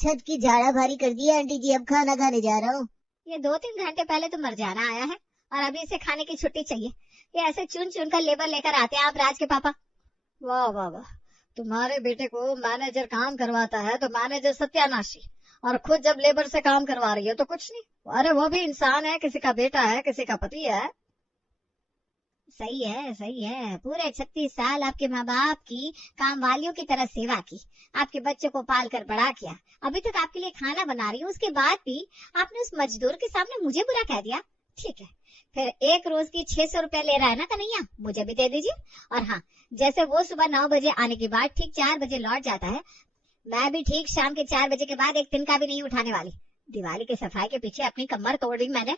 छत की झाड़ा भारी कर दी है आंटी जी, अब खाना खाने जा रहा हूँ। ये 2-3 घंटे पहले तो मर जाना आया है और अभी इसे खाने की छुट्टी चाहिए। ये ऐसे चुन चुन कर लेबर लेकर आते हैं आप राज के पापा। वाह वाह वाह, तुम्हारे बेटे को मैनेजर काम करवाता है तो मैनेजर सत्यानाशी, और खुद जब लेबर से काम करवा रही है तो कुछ नहीं। अरे वो भी इंसान है, किसी का बेटा है, किसी का पति है। सही है सही है, पूरे 36 साल आपके माँ बाप की काम वालियों की तरह सेवा की, आपके बच्चे को पाल कर बड़ा किया, अभी तक आपके लिए खाना बना रही हूँ, उसके बाद भी आपने उस मजदूर के सामने मुझे बुरा कह दिया। ठीक है, फिर एक रोज की 600 रुपया ले रहा है ना कन्हैया, मुझे भी दे दीजिए। और हाँ, जैसे वो सुबह 9 बजे आने के बाद ठीक 4 बजे लौट जाता है, मैं भी ठीक शाम के 4 बजे के बाद एक तिनका भी नहीं उठाने वाली। दिवाली की सफाई के पीछे अपनी कमर तोड़ दी मैंने।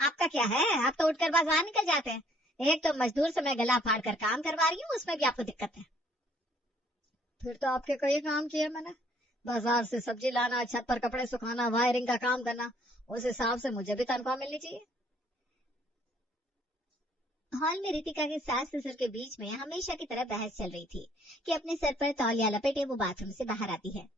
आपका क्या है, आप तो उठकर बाजार निकल जाते हैं। एक तो मजदूर से मैं गला फाड़ कर काम करवा रही हूँ, उसमें भी आपको दिक्कत है। फिर तो आपके कई काम किए मैंने, बाजार से सब्जी लाना, छत पर कपड़े सुखाना, वायरिंग का काम करना, उस हिसाब से मुझे भी तनख्वाह मिलनी चाहिए। हॉल में रितिका के सास ससुर के बीच में हमेशा की तरह बहस चल रही थी कि अपने सर पर तौलिया लपेटे वो बाथरूम से बाहर आती है।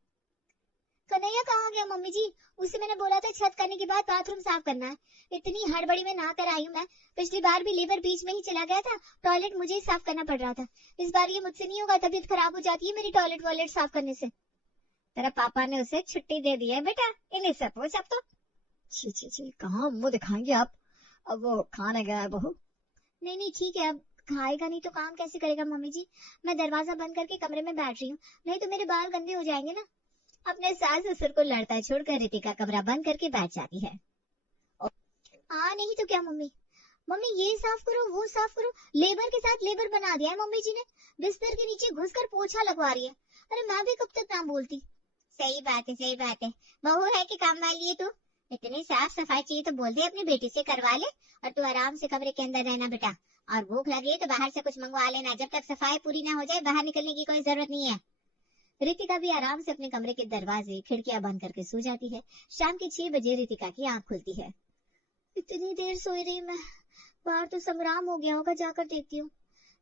कन्हैया कहाँ गया मम्मी जी? उसे मैंने बोला था छत करने के बाद बाथरूम साफ करना है। इतनी हड़बड़ी में नहा कर आई हूँ मैं। पिछली बार भी लेबर बीच में ही चला गया था, टॉयलेट मुझे ही साफ करना पड़ रहा था। इस बार ये मुझसे नहीं होगा, तबीयत खराब हो जाती है मेरी टॉयलेट वॉयलेट साफ करने से। तेरा पापा ने उसे छुट्टी दे दी है बेटा, इन्हीं से पूछ अब तो। छी छी छी, कहाँ मुंह दिखाएंगे आप, अब वो खाने गया है बहू। नहीं नहीं ठीक है, अब खाएगा नहीं तो काम कैसे करेगा मम्मी जी। मैं दरवाजा बंद करके कमरे में बैठ रही हूँ, नहीं तो मेरे बाल गंदे हो जाएंगे ना। अपने सास ससुर को लड़ता छोड़कर रितिका कमरा बंद करके बैठ जाती है। नहीं तो क्या मम्मी, मम्मी ये साफ करो वो साफ करो, लेबर के साथ लेबर बना दिया है मम्मी जी ने। बिस्तर के नीचे घुसकर पोछा लगवा रही है। अरे मैं भी कब तक ना बोलती। सही बात है सही बात है, बहू है कि काम वाली है तू। इतनी साफ सफाई चाहिए तो बोल दे अपनी बेटी से करवा ले, और तू आराम से कमरे के अंदर रहना बेटा। और भूख लगी है तो बाहर से कुछ मंगवा लेना, जब तक सफाई पूरी ना हो जाए बाहर निकलने की कोई जरूरत नहीं है। रितिका भी आराम से अपने कमरे के दरवाजे खिड़कियां बंद करके सो जाती है। शाम के 6 बजे रितिका की आंख खुलती है। इतनी देर सोई रही मैं, बाहर तो संग्राम हो गया होगा, जाकर देखती हूँ।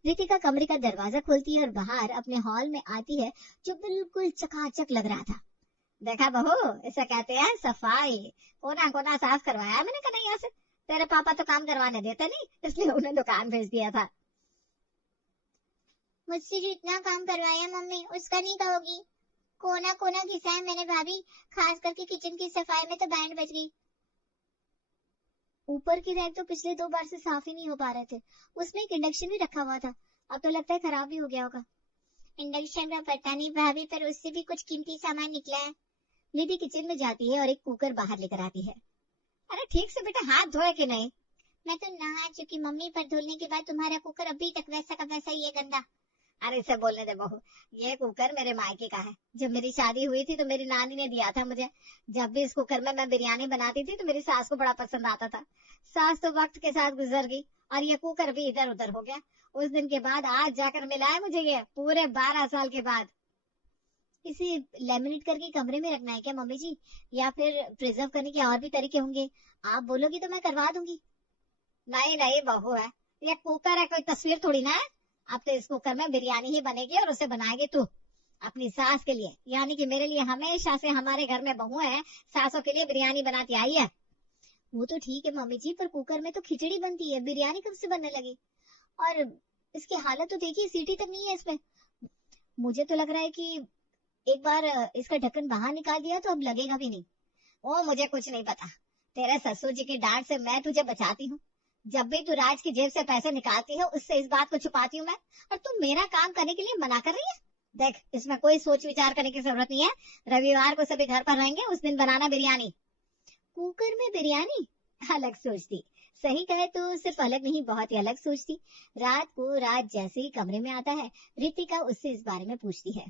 रितिका कमरे का दरवाजा खोलती है और बाहर अपने हॉल में आती है, जो बिल्कुल चकाचक लग रहा था। देखा बहू, इसे कहते हैं सफाई। कोना कोना साफ करवाया मैंने कन्हैया से। तेरे पापा तो काम करवाने देते नहीं, इसलिए उन्हें दुकान भेज दिया था। मुझसे जो इतना काम करवाया मम्मी, उसका नहीं कहोगी? कोना कोना घिसा है मैंने भाभी, खास करके किचन की सफाई में तो बैंड बज गई। ऊपर की रैक तो पिछले 2 बार से साफ ही नहीं हो पा रहे थे, उसमें एक इंडक्शन भी रखा हुआ था, अब तो लगता है खराब भी हो गया होगा। इंडक्शन का पता नहीं भाभी, पर उससे भी कुछ कीमती सामान निकला है। निधि किचन में जाती है और एक कुकर बाहर लेकर आती है। अरे ठीक से बेटा हाथ धोए कि नहीं? मैं तो नहा चुकी मम्मी, पर धुलने के बाद तुम्हारा कुकर अभी तक वैसा का वैसा ही है गंदा। अरे इसे बोलने दे बहू, ये कुकर मेरे मायके का है। जब मेरी शादी हुई थी तो मेरी नानी ने दिया था मुझे। जब भी इस कुकर में मैं बिरयानी बनाती थी तो मेरी सास को बड़ा पसंद आता था। सास तो वक्त के साथ गुजर गई और ये कुकर भी इधर उधर हो गया। उस दिन के बाद आज जाकर मिला है मुझे ये, पूरे 12 साल के बाद। इसे लेमिनेट करके कमरे में रखना है क्या मम्मी जी, या फिर प्रिजर्व करने के और भी तरीके होंगे? आप बोलोगी तो मैं करवा दूंगी। नहीं नहीं बहू है, ये कुकर है, कोई तस्वीर थोड़ी ना है। अब तो इस कुकर में बिरयानी ही बनेगी और उसे बनाएगी तू अपनी सास के लिए, यानी कि मेरे लिए। हमेशा से हमारे घर में बहू है सासों के लिए बिरयानी बनाती आई है। वो तो ठीक है मम्मी जी, पर कुकर में तो खिचड़ी बनती है, बिरयानी कब से बनने लगी? और इसकी हालत तो देखिए, सीटी तक नहीं है इसमें। मुझे तो लग रहा है कि एक बार इसका ढक्कन बाहर निकाल दिया तो अब लगेगा भी नहीं। ओ मुझे कुछ नहीं पता, तेरे ससुर जी की डांट से मैं तुझे बचाती हूँ। जब भी तू राज की जेब से पैसे निकालती है उससे इस बात को छुपाती हूँ मैं, और तू मेरा काम करने के लिए मना कर रही है। देख, इसमें कोई सोच विचार करने की जरूरत नहीं है। रविवार को सभी घर पर रहेंगे, उस दिन बनाना बिरयानी। कुकर में बिरयानी? अलग सोचती। सही कहे तो सिर्फ अलग नहीं, बहुत ही अलग सोचती। रात को राज जैसे ही कमरे में आता है, रितिका उससे इस बारे में पूछती है।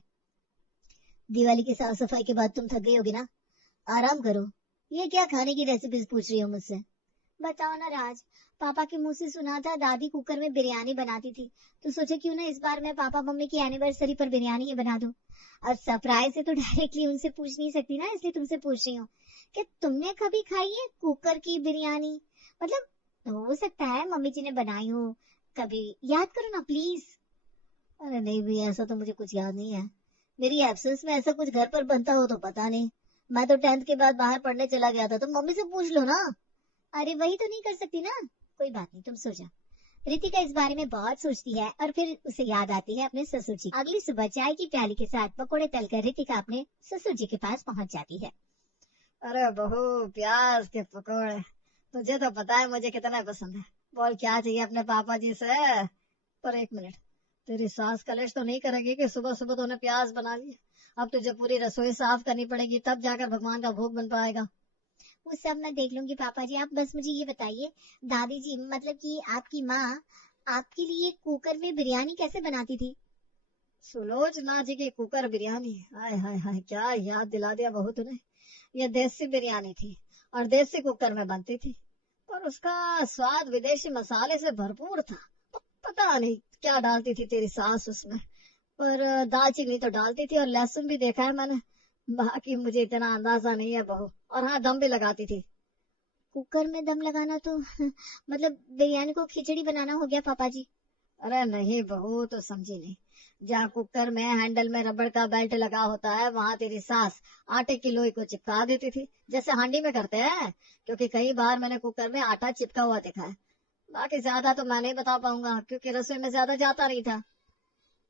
दिवाली की साफ सफाई के बाद तुम थक गई होगी ना, आराम करो। ये क्या खाने की रेसिपीज पूछ रही हो मुझसे? बताओ ना राज, पापा के मुंह से सुना था दादी कुकर में बिरयानी बनाती थी, तो सोचे क्यों ना इस बार मैं पापा मम्मी की एनिवर्सरी पर बिरयानी ही बना दूं। और सरप्राइज है तो डायरेक्टली उनसे पूछ नहीं सकती ना, इसलिए तुमसे पूछ रही हूँ कि तुमने कभी खाई है कुकर की बिरयानी? मतलब हो सकता है मम्मी जी ने बनाई हो कभी, याद करो ना प्लीज। अरे नहीं भी, ऐसा तो मुझे कुछ याद नहीं है। मेरी एब्सेंस में ऐसा कुछ घर पर बनता हो तो पता नहीं, मैं तो 10th के बाद बाहर पढ़ने चला गया था, तो मम्मी से पूछ लो ना। अरे वही तो नहीं कर सकती ना। कोई बात नहीं, तुम सो जाओ। रितिका इस बारे में बहुत सोचती है और फिर उसे याद आती है अपने ससुर जी। अगली सुबह चाय की प्याली के साथ पकोड़े तलकर रितिका अपने ससुर जी के पास पहुंच जाती है। अरे बहू, प्याज के पकोड़े तुझे तो पता है मुझे कितना पसंद है। बोल क्या चाहिए अपने पापा जी से। पर एक मिनट, तेरी सास कलेश तो नहीं करेगी कि सुबह सुबह तूने प्याज बना लिया? अब तुझे पूरी रसोई साफ करनी पड़ेगी, तब जाकर भगवान का भोग बन पाएगा। वो सब मैं देख लूंगी पापा जी, आप बस मुझे ये बताइए, दादी जी मतलब कि आपकी माँ आपके लिए कुकर में बिरयानी कैसे बनाती थी? सुलोचना जी की कुकर बिरयानी, हाय हाय हाय, क्या याद दिला दिया बहू तूने। ये देसी बिरयानी थी और देसी कुकर में बनती थी, पर उसका स्वाद विदेशी मसाले से भरपूर था। पता नहीं क्या डालती थी तेरी सास उसमें, पर दालचीनी तो डालती थी और लहसुन भी देखा है मैंने। बाकी मुझे इतना अंदाजा नहीं है बहू। और हाँ, दम भी लगाती थी। कुकर में दम लगाना तो मतलब बिरयानी को खिचड़ी बनाना हो गया पापा जी। अरे नहीं बहू, तो समझी नहीं। जहाँ कुकर में हैंडल में रबड़ का बेल्ट लगा होता है, वहां तेरी सास आटे की लोई को चिपका देती थी, जैसे हांडी में करते हैं। क्योंकि कई बार मैंने कुकर में आटा चिपका हुआ देखा है। बाकी ज्यादा तो मैं नहीं बता पाऊंगा, क्योंकि रसोई में ज्यादा जाता नहीं था।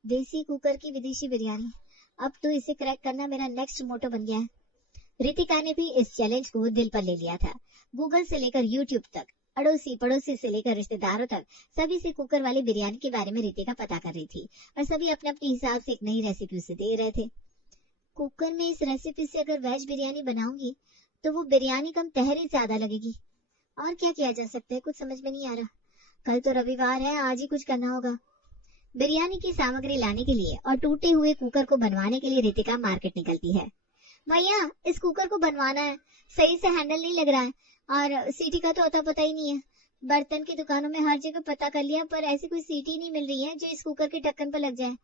देसी कुकर की विदेशी बिरयानी, अब तो इसे क्रैक करना मेरा नेक्स्ट मोटो बन गया है। रितिका ने भी इस चैलेंज को दिल पर ले लिया था। गूगल से लेकर यूट्यूब तक, अड़ोसी पड़ोसी से लेकर रिश्तेदारों तक सभी से कुकर वाली बिरयानी के बारे में रितिका पता कर रही थी और सभी अपने अपने हिसाब से एक नई रेसिपी उसे दे रहे थे। कुकर में इस रेसिपी से अगर वेज बिरयानी बनाऊंगी तो वो बिरयानी कम तहरी ज्यादा लगेगी। और क्या किया जा सकता है, कुछ समझ में नहीं आ रहा। कल तो रविवार है, आज ही कुछ करना होगा। बिरयानी की सामग्री लाने के लिए और टूटे हुए कुकर को बनवाने के लिए रितिका मार्केट निकलती है। भैया, इस कुकर को बनवाना है, सही से हैंडल नहीं लग रहा है और सीटी का तो अता पता ही नहीं है। बर्तन की दुकानों में हर जगह पता कर लिया, पर ऐसी कोई सीटी नहीं मिल रही है जो इस कुकर के ढक्कन पर लग जाए।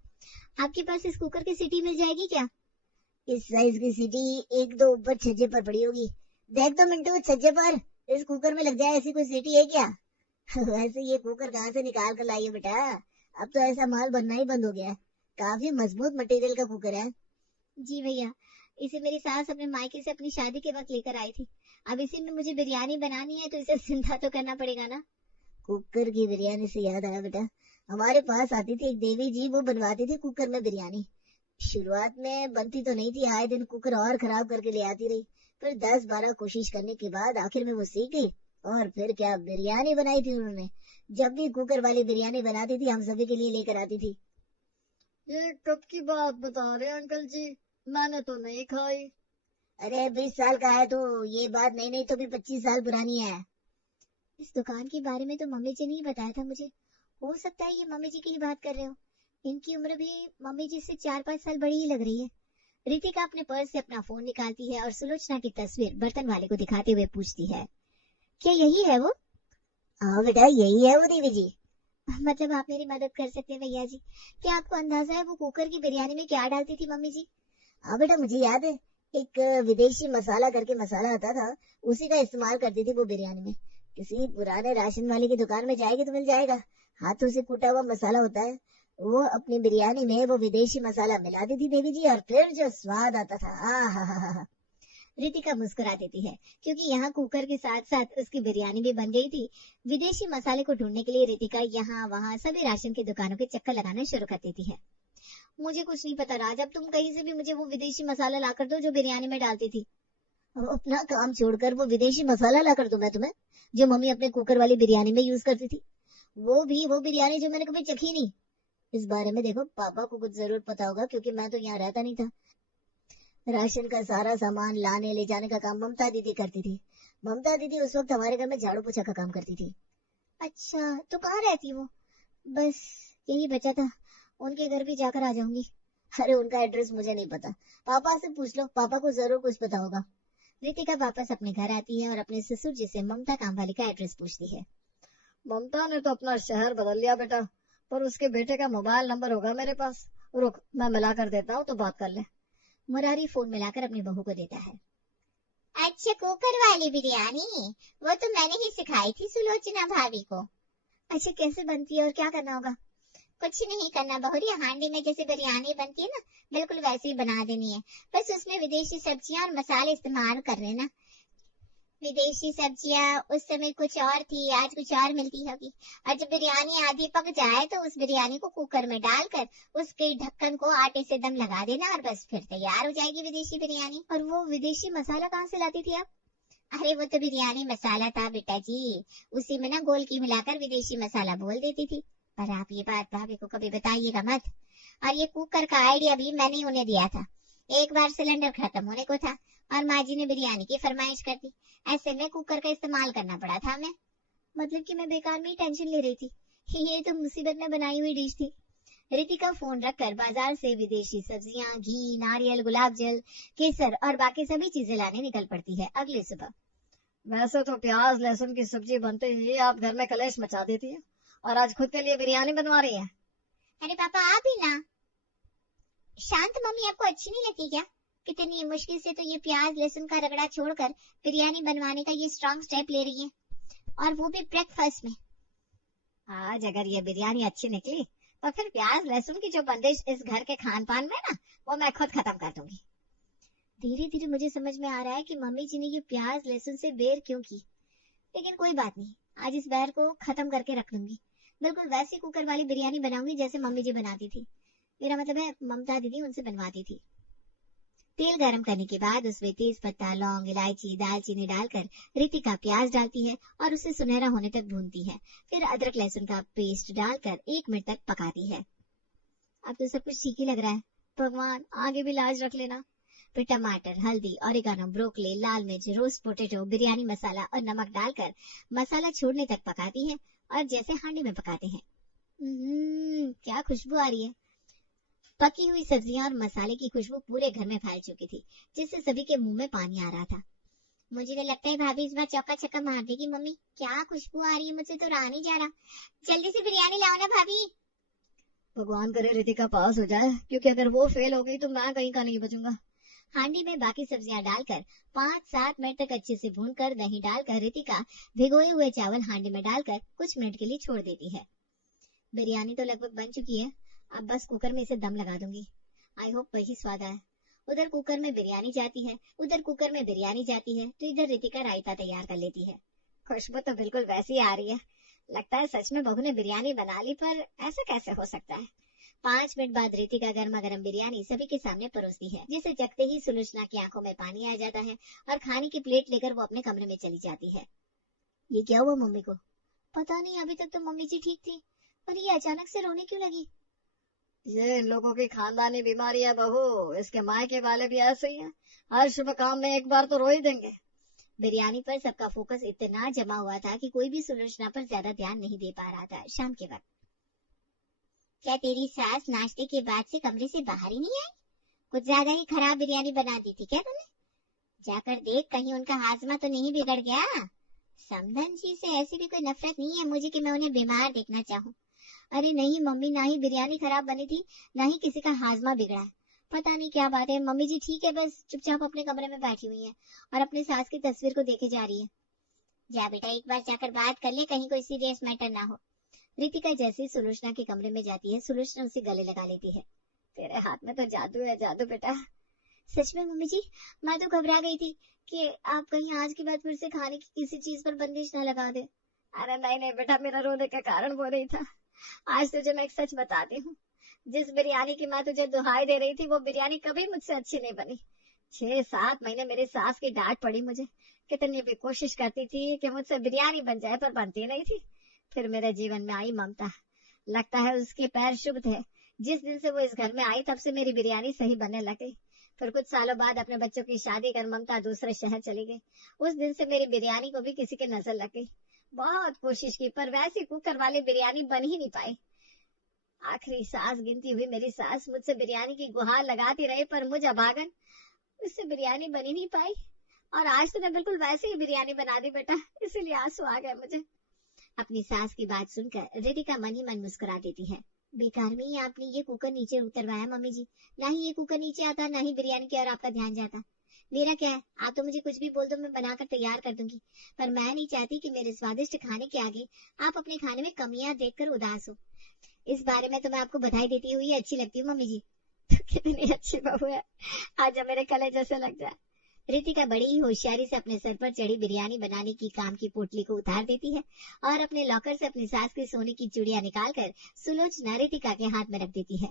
आपके पास इस कुकर की सीटी मिल जाएगी क्या? इस साइज की सीटी एक दो ऊपर छज्जे पर पड़ी होगी। देख तो मिंटू, छज्जे पर इस कुकर में लग जाए ऐसी कोई सीटी है क्या? वैसे ये कुकर कहाँ से निकाल कर लाई है बेटा? अब तो ऐसा माल बनना ही बंद हो गया है। काफी मजबूत मटेरियल का कुकर है। जी भैया, इसे मेरी सास अपने मायके से अपनी शादी के वक्त लेकर आई थी। अब इसी में मुझे बिरयानी बनानी है तो इसे जिंदा तो करना पड़ेगा ना। कुकर की बिरयानी से याद आया बेटा, हमारे पास आती थी एक देवी जी, वो बनवाती थी कुकर में बिरयानी। शुरुआत में बनती तो नहीं थी, आए दिन कुकर और खराब करके ले आती रही। फिर 10-12 कोशिश करने के बाद आखिर में वो सीख गई और फिर क्या बिरयानी बनाई थी उन्होंने। जब भी कुकर वाली बिरयानी बनाती थी, हम सभी के लिए लेकर आती थी। ये कब की बात बता रहे हैं अंकल जी? मैंने तो नहीं खाई। अरे 20 साल का है तो ये बात नहीं नहीं तो भी 25 साल पुरानी है। इस दुकान के बारे में तो मम्मी जी ने ही बताया था मुझे। हो सकता है ये मम्मी जी की ही बात कर रहे हो। इनकी उम्र भी मम्मी जी से 4-5 साल बड़ी ही लग रही है। रितिका अपने पर्स से अपना फोन निकालती है और सुलोचना की तस्वीर बर्तन वाले को दिखाते हुए पूछती है, क्या यही है वो? हाँ बेटा, यही है वो देवी जी। मतलब आप मेरी मदद कर सकते हैं भैया जी? क्या आपको अंदाजा है वो कुकर की बिरयानी में क्या डालती थी मम्मी जी? हाँ बेटा, मुझे याद है। एक विदेशी मसाला करके मसाला आता था, उसी का इस्तेमाल करती थी वो बिरयानी में। किसी पुराने राशन वाले की दुकान में जाएगी तो मिल जाएगा। हाथों से कूटा हुआ मसाला होता है, वो अपनी बिरयानी में वो विदेशी मसाला मिला दी थी देवी जी, और फिर जो स्वाद आता था, हा। रितिका मुस्कुरा देती है क्योंकि यहाँ कुकर के साथ साथ उसकी बिरयानी भी बन गई थी। विदेशी मसाले को ढूंढने के लिए रितिका यहाँ वहाँ सभी राशन की दुकानों के चक्कर लगाना शुरू कर देती है। मुझे कुछ नहीं पता राज, अब तुम कहीं से भी मुझे वो विदेशी मसाला ला कर दो जो बिरयानी में डालती थी। अपना काम छोड़कर वो विदेशी मसाला ला कर दूं मैं तुम्हें, जो मम्मी अपने कुकर वाली बिरयानी में यूज करती थी? वो भी वो बिरयानी जो मैंने कभी चखी नहीं। इस बारे में देखो, पापा को कुछ जरूर पता होगा, क्योंकि मैं तो यहाँ रहता नहीं था। राशन का सारा सामान लाने ले जाने का काम ममता दीदी करती थी। ममता दीदी उस वक्त हमारे घर में झाड़ू पोछा का काम करती थी। अच्छा, तो कहाँ रहती वो? बस यही बचा था, उनके घर भी जाकर आ जाऊंगी। अरे उनका एड्रेस मुझे नहीं पता, पापा से पूछ लो, पापा को जरूर कुछ पता होगा। रितिका वापस अपने घर आती है और अपने ससुर जी से ममता कामवाली का एड्रेस पूछती है। ममता ने तो अपना शहर बदल लिया बेटा, पर उसके बेटे का मोबाइल नंबर होगा मेरे पास। रुक, मैं मिला कर देता हूँ तो बात कर ले। मुरारी फोन मिलाकर अपनी बहू को देता है। अच्छा, कुकर वाली बिरयानी, वो तो मैंने ही सिखाई थी सुलोचना भाभी को। अच्छा, कैसे बनती है और क्या करना होगा? कुछ नहीं करना बहुरी, हांडी में जैसे बिरयानी बनती है ना, बिल्कुल वैसे ही बना देनी है। बस उसमें विदेशी सब्जियां और मसाले इस्तेमाल कर लेना। विदेशी सब्जियां उस समय कुछ और थी, आज कुछ और मिलती होगी। और जब बिरयानी आधी पक जाए तो उस बिरयानी को कुकर में डालकर उसके ढक्कन को आटे से दम लगा देना और बस फिर तैयार हो जाएगी विदेशी बिरयानी। और वो विदेशी मसाला कहाँ से लाती थी आप? अरे वो तो बिरयानी मसाला था बेटा जी, उसी में ना गोलकी मिलाकर विदेशी मसाला बोल देती थी। पर आप ये बात भाभी को कभी बताइएगा मत। और ये कुकर का आइडिया भी मैंने ही उन्हें दिया था। एक बार सिलेंडर खत्म होने को था और माँ जी ने बिरयानी की फरमाइश कर दी। ऐसे में कुकर का इस्तेमाल करना पड़ा था हमें। मतलब कि मैं बेकार में ही टेंशन ले रही थी। ये तो मुसीबत में बनाई हुई डिश थी। रितिका फोन रखकर बाजार से विदेशी सब्जियां, घी, नारियल, गुलाब जल, केसर और बाकी सभी चीजें लाने निकल पड़ती है अगली सुबह। वैसे तो प्याज लहसुन की सब्जी बनते ही आप घर में कलेश मचा देती है, और आज खुद के लिए बिरयानी बनवा रही है। अरे पापा आप ही ना। शांत मम्मी आपको अच्छी नहीं लगती क्या? कितनी मुश्किल से तो ये प्याज लहसुन का रगड़ा छोड़कर बिरयानी बनवाने का ये स्ट्रॉन्ग स्टेप ले रही है, और वो भी ब्रेकफास्ट में। आज अगर ये बिरयानी अच्छी निकली तो फिर प्याज लहसुन की जो बंदिश इस घर के खान पान में ना, वो मैं खुद खत्म कर दूंगी। धीरे धीरे मुझे समझ में आ रहा है कि मम्मी जी ने ये प्याज लहसुन से बेर क्यों की। लेकिन कोई बात नहीं, आज इस बैर को खत्म करके रख लूंगी। बिल्कुल वैसी कुकर वाली बिरयानी बनाऊंगी जैसे मम्मी जी बनाती थी। मेरा मतलब है ममता दीदी उनसे बनवाती थी। तेल गरम करने के बाद उसमें तेज पत्ता, लौंग, इलायची, दालचीनी डालकर रितिका प्याज डालती है और उसे सुनहरा होने तक भूनती है। फिर अदरक लहसुन का पेस्ट डालकर 1 मिनट तक पकाती है। अब तो सब कुछ ठीक ही लग रहा है। भगवान आगे भी लाज रख लेना। फिर टमाटर, हल्दी, ऑरिगानो, ब्रोकली, लाल मिर्च, रोस्ट पोटैटो, बिरयानी मसाला और नमक डालकर मसाला छोड़ने तक पकाती है और जैसे हांडी में पकाते हैं। क्या खुशबू आ रही है। पकी हुई सब्जियां और मसाले की खुशबू पूरे घर में फैल चुकी थी, जिससे सभी के मुंह में पानी आ रहा था। मुझे तो लगता है भाभी इस बार चौका छक्का मार देगी। मम्मी क्या खुशबू आ रही है, मुझसे तो रहा नहीं जा रहा। जल्दी से बिरयानी लाओ ना भाभी। भगवान करे रितिका पास हो जाए, क्योंकि अगर वो फेल हो गई तो मैं कहीं का नहीं बचूंगा। हांडी में बाकी सब्जियां डालकर 5-7 मिनट तक अच्छे से भूनकर दही डालकर रितिका भिगोए हुए चावल हांडी में डालकर कुछ मिनट के लिए छोड़ देती है। बिरयानी तो लगभग बन चुकी है, अब बस कुकर में इसे दम लगा दूंगी। आई होप वही स्वाद आए। उधर कुकर में बिरयानी जाती है, तो इधर रितिका रायता तैयार कर लेती है। खुशबू तो बिल्कुल वैसी आ रही है। लगता है सच में बहू ने बिरयानी बना ली, पर ऐसा कैसे हो सकता है। 5 मिनट बाद रितिका गर्मा गर्म बिरयानी सभी के सामने परोसती है, जिसे चखते ही सुलोचना की आंखों में पानी आ जाता है और खाने की प्लेट लेकर वो अपने कमरे में चली जाती है। ये क्या हुआ मम्मी को? पता नहीं, अभी तक तो मम्मी जी ठीक थी, पर ये अचानक से रोने क्यों लगी? ये इन लोगों की खानदानी बीमारी है बहू, इसके मायके वाले भी ऐसे ही हैं। हर शुभ काम में एक बार तो रो ही देंगे। बिरयानी पर सबका फोकस इतना जमा हुआ था कि कोई भी सुलोचना पर ज्यादा ध्यान नहीं दे पा रहा था। शाम के वक्त, क्या तेरी सास नाश्ते के बाद से कमरे से बाहर ही नहीं आई? कुछ ज्यादा ही खराब बिरयानी बना दी थी क्या तूने? जाकर देख, कहीं उनका हाजमा तो नहीं बिगड़ गया। समधन जी से ऐसी भी कोई नफरत नहीं है मुझे कि मैं उन्हें बीमार देखना चाहूँ। अरे नहीं मम्मी, ना ही बिरयानी खराब बनी थी, ना ही किसी का हाजमा बिगड़ा है। पता नहीं क्या बात है, मम्मी जी ठीक है, बस चुपचाप अपने कमरे में बैठी हुई है और अपने सास की तस्वीर को देखे जा रही है। जा बेटा, एक बार जाकर बात कर ले, कहीं कोई सीरियस मैटर ना हो। रितिका जैसे ही सुलोचना के कमरे में जाती है, सुलोचना उसे गले लगा लेती है। तेरे हाथ में तो जादू है, जादू बेटा। सच में मम्मी जी, मैं तो घबरा गई थी कि आप कहीं आज के बाद फिर से खाने की किसी चीज पर बंदिश ना लगा दे। अरे नहीं नहीं बेटा, मेरा रोने का कारण वो नहीं था। आज तुझे मैं एक सच बताती हूँ। जिस बिरयानी की मैं तुझे दुहाई दे रही थी, वो बिरयानी कभी मुझसे अच्छी नहीं बनी। 6-7 महीने मेरी सास की डांट पड़ी मुझे। कितनी भी कोशिश करती थी कि मुझसे बिरयानी बन जाए, पर बनती नहीं थी। फिर मेरे जीवन में आई ममता। लगता है उसके पैर शुभ थे। जिस दिन से वो इस घर में आई, तब से मेरी बिरयानी सही बनने लग गई। फिर कुछ सालों बाद अपने बच्चों की शादी कर ममता दूसरे शहर चली गई। उस दिन से मेरी बिरयानी को भी किसी की नजर लग गई। बहुत कोशिश की, पर वैसी कुकर वाली बिरयानी बन ही नहीं पाई। आखिरी सांस गिनती हुई मेरी सास मुझसे बिरयानी की गुहार लगाती रही, पर मुझ अभागन उससे बिरयानी बनी नहीं पाई। और आज तो मैं बिल्कुल वैसे ही बिरयानी बना दी बेटा, इसीलिए आंसू आ गए मुझे। अपनी सास की बात सुनकर रितिका मन ही मन मुस्कुरा देती है। बेकार में ही आपने ये कुकर नीचे उतरवाया मम्मी जी। ना ही ये कुकर नीचे आता, ना ही बिरयानी की ओर आपका ध्यान जाता। मेरा क्या है, आप तो मुझे कुछ भी बोल दो, मैं बनाकर तैयार कर दूंगी। पर मैं नहीं चाहती कि मेरे स्वादिष्ट खाने के आगे आप अपने खाने में कमियां देखकर उदास हो। इस बारे में तो मैं आपको बधाई देती हुई अच्छी लगती हूँ मम्मी जी। तो कितनी अच्छी बहू है, आज जब मेरे गले जैसे लग जाए। रितिका बड़ी ही होशियारी से अपने सर पर चढ़ी बिरयानी बनाने की काम की पोटली को उतार देती है और अपने लॉकर से अपनी सास की सोने की चूड़ियां निकालकर सुलोचना रितिका के हाथ में रख देती है।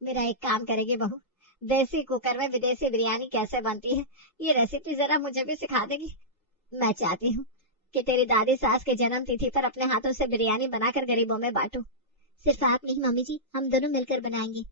मेरा एक काम करेगी बहू, देसी कुकर में विदेशी बिरयानी कैसे बनती है ये रेसिपी जरा मुझे भी सिखा देगी। मैं चाहती हूँ कि तेरी दादी सास के जन्म तिथि पर अपने हाथों से बिरयानी बनाकर गरीबों में बांटूं। सिर्फ आप नहीं मम्मी जी, हम दोनों मिलकर बनाएंगे।